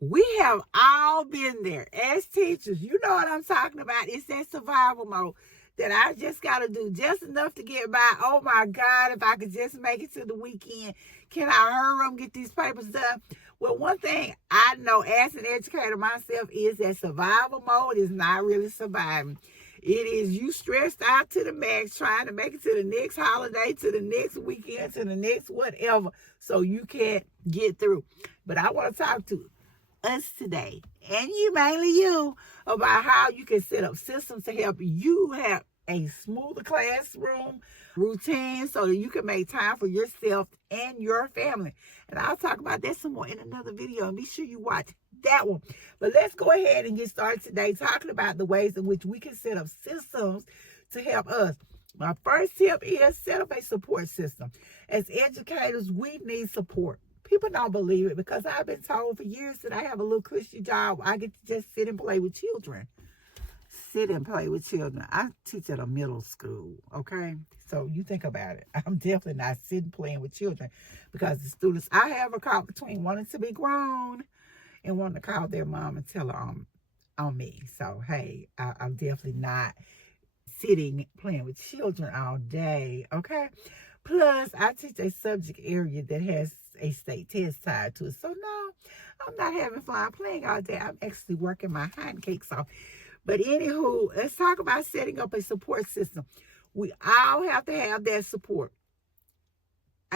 We have all been there as teachers. You know what I'm talking about. It's that survival mode that I just got to do just enough to get by. Oh my God, if I could just make it to the weekend, can I hurry up, get these papers done? Well, one thing I know as an educator myself is that survival mode is not really surviving. It is you stressed out to the max, trying to make it to the next holiday, to the next weekend, to the next whatever, so you can get through. But I want to talk to us today, and you, mainly you, about how you can set up systems to help you have a smoother classroom routine so that you can make time for yourself and your family. And I'll talk about that some more in another video, and be sure you watch that one. But let's go ahead and get started today talking about the ways in which we can set up systems to help us. My first tip is set up a support system. As educators, we need support. People don't believe it because I've been told for years that I have a little cushy job. I get to just sit and play with children. Sit and play with children. I teach at a middle school, okay? So you think about it. I'm definitely not sitting playing with children because the students I have are caught between wanting to be grown and wanting to call their mom and tell her on me. So, hey, I'm definitely not sitting playing with children all day, okay? Plus, I teach a subject area that has a state test tied to it. So, no, I'm not having fun playing all day. I'm actually working my hind cakes off. But anywho, let's talk about setting up a support system. We all have to have that support.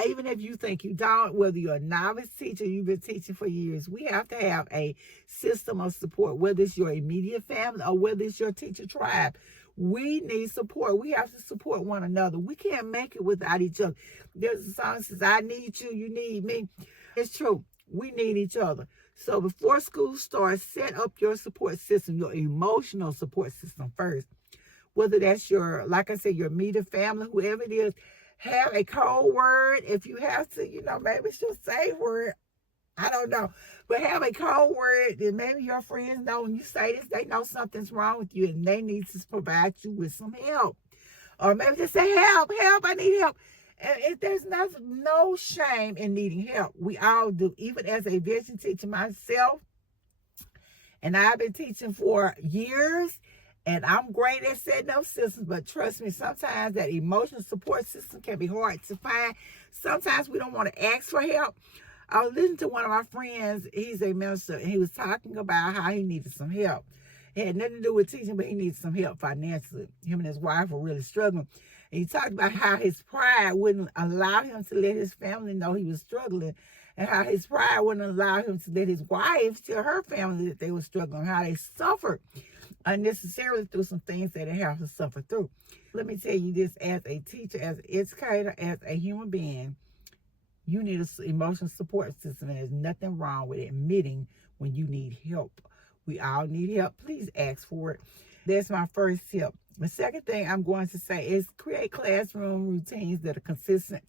Even if you think you don't, whether you're a novice teacher, you've been teaching for years, we have to have a system of support, whether it's your immediate family or whether it's your teacher tribe. We need support. We have to support one another. We can't make it without each other. There's a song that says, I need you, you need me. It's true. We need each other. So before school starts, set up your support system, your emotional support system first. Whether that's your, like I said, your immediate family, whoever it is, have a code word. If you have to, maybe it's your safe word. I don't know. But have a code word that maybe your friends know when you say this, they know something's wrong with you and they need to provide you with some help. Or maybe just say, help, I need help. And if there's no shame in needing help. We all do. Even as a vision teacher myself, and I've been teaching for years, and I'm great at setting up systems, but trust me, sometimes that emotional support system can be hard to find. Sometimes we don't want to ask for help. I was listening to one of my friends, he's a minister, and he was talking about how he needed some help. It had nothing to do with teaching, but he needed some help financially. Him and his wife were really struggling. And he talked about how his pride wouldn't allow him to let his family know he was struggling, and how his pride wouldn't allow him to let his wife tell her family that they were struggling, how they suffered unnecessarily through some things they didn't have to suffer through. Let me tell you this, as a teacher, as an educator, as a human being, you need an emotional support system, and there's nothing wrong with admitting when you need help. We all need help. Please ask for it. That's my first tip. The second thing I'm going to say is create classroom routines that are consistent,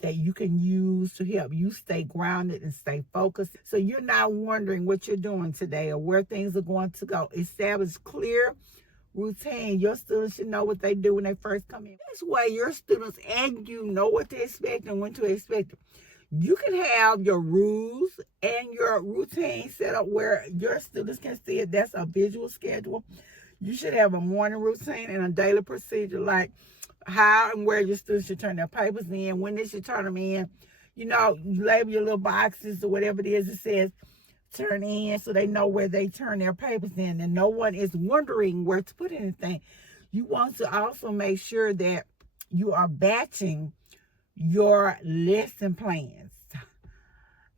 that you can use to help you stay grounded and stay focused. So you're not wondering what you're doing today or where things are going to go. Establish clear routine. Your students should know what they do when they first come in. This way your students and you know what to expect and when to expect it. You can have your rules and your routine set up where your students can see it. That's a visual schedule. You should have a morning routine and a daily procedure, like how and where your students should turn their papers in, when they should turn them in. You label your little boxes or whatever it is. It says turn in, so they know where they turn their papers in, and no one is wondering where to put anything. You want to also make sure that you are batching your lesson plans.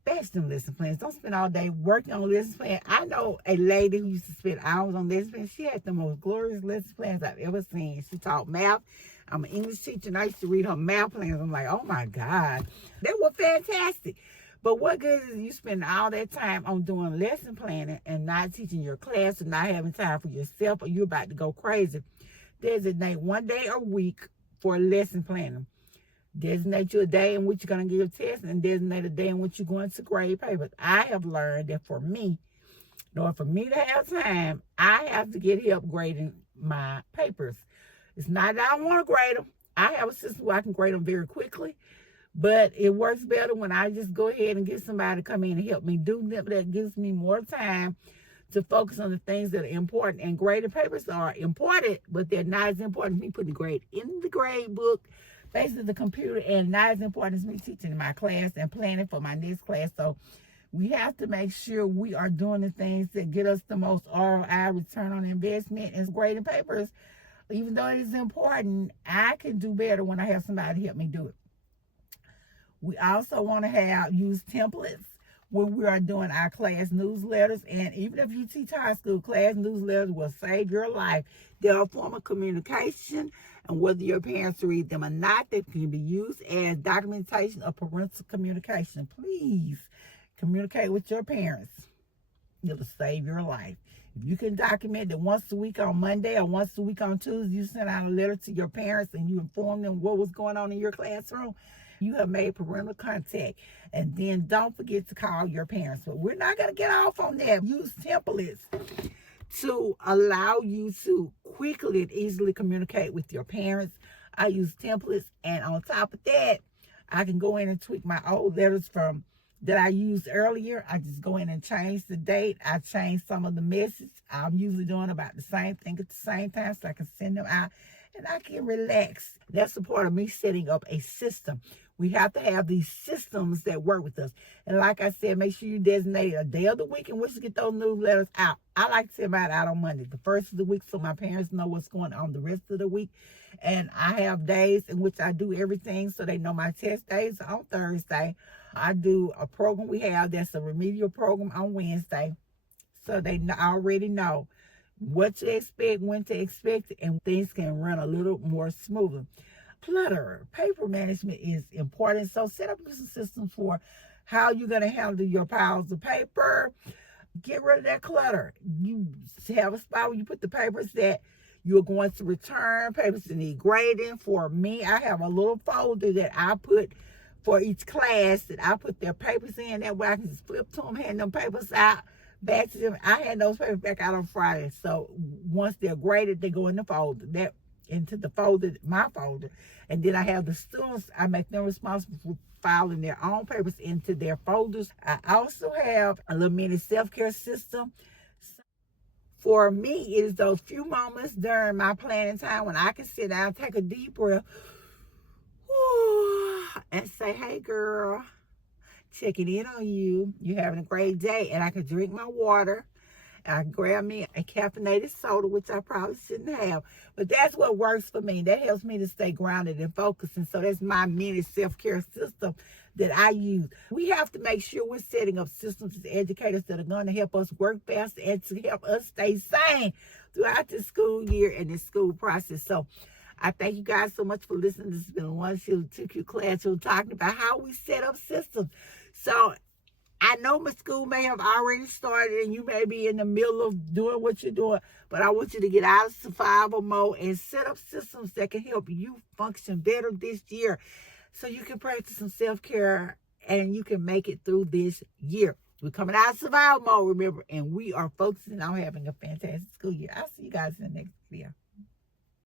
Batch them lesson plans. Don't spend all day working on lesson plans. I know a lady who used to spend hours on lesson plans. She had the most glorious lesson plans I've ever seen. She taught math. I'm an English teacher, and I used to read her math plans. I'm like, oh my God, they were fantastic. But what good is you spend all that time on doing lesson planning and not teaching your class and not having time for yourself, or you're about to go crazy? Designate one day a week for lesson planning. Designate you a day in which you're going to give tests, and designate a day in which you're going to grade papers. I have learned that for me, in order for me to have time, I have to get help grading my papers. It's not that I want to grade them. I have a system where I can grade them very quickly, But it works better when I just go ahead and get somebody to come in and help me do them. That gives me more time to focus on the things that are important. And graded papers are important, but they're not as important as me putting the grade in the grade book, basically the computer, and not as important as me teaching in my class and planning for my next class. So we have to make sure we are doing the things that get us the most ROI, return on investment. And grading papers, even though it is important, I can do better when I have somebody help me do it. We also want to use templates when we are doing our class newsletters. And even if you teach high school, class newsletters will save your life. They're a form of communication, and whether your parents read them or not, they can be used as documentation of parental communication. Please communicate with your parents. It'll save your life. If you can document that once a week on Monday or once a week on Tuesday, you send out a letter to your parents and you inform them what was going on in your classroom, you have made parental contact. And then don't forget to call your parents. But we're not going to get off on that. Use templates to allow you to quickly and easily communicate with your parents. I use templates, and on top of that, I can go in and tweak my old letters that I used earlier. I just go in and change the date. I change some of the message. I'm usually doing about the same thing at the same time, so I can send them out and I can relax. That's a part of me setting up a system. We have to have these systems that work with us. And like I said, make sure you designate a day of the week in which to get those newsletters out. I like to send mine out on Monday, the first of the week, so my parents know what's going on the rest of the week. And I have days in which I do everything, so they know my test days are on Thursday. I do a program we have that's a remedial program on Wednesday, so they already know what to expect, when to expect it, and things can run a little more smoothly. Clutter, paper management is important, so set up some systems for how you're going to handle your piles of paper. Get rid of that clutter. You have a spot where you put the papers that you're going to return, papers that need grading. For me, I have a little folder that I put for each class that I put their papers in. That way I can just flip to them, hand them papers out back to them. I hand those papers back out on Friday. So once they're graded, they go in the folder. Into the folder, my folder. And then I have the students, I make them responsible for filing their own papers into their folders. I also have a little mini self-care system. For me, it is those few moments during my planning time when I can sit down, take a deep breath, and say, hey girl, checking in on you. You're having a great day. And I can drink my water. I can grab me a caffeinated soda, which I probably shouldn't have. But that's what works for me. That helps me to stay grounded and focused. And so that's my mini self-care system that I use. We have to make sure we're setting up systems as educators that are going to help us work faster and to help us stay sane throughout the school year and the school process. So I thank you guys so much for listening. This has been LaWanda Shields 2Q Classroom talking about how we set up systems. So I know my school may have already started and you may be in the middle of doing what you're doing, but I want you to get out of survival mode and set up systems that can help you function better this year so you can practice some self-care and you can make it through this year. We're coming out of survival mode, remember, and we are focusing on having a fantastic school year. I'll see you guys in the next video.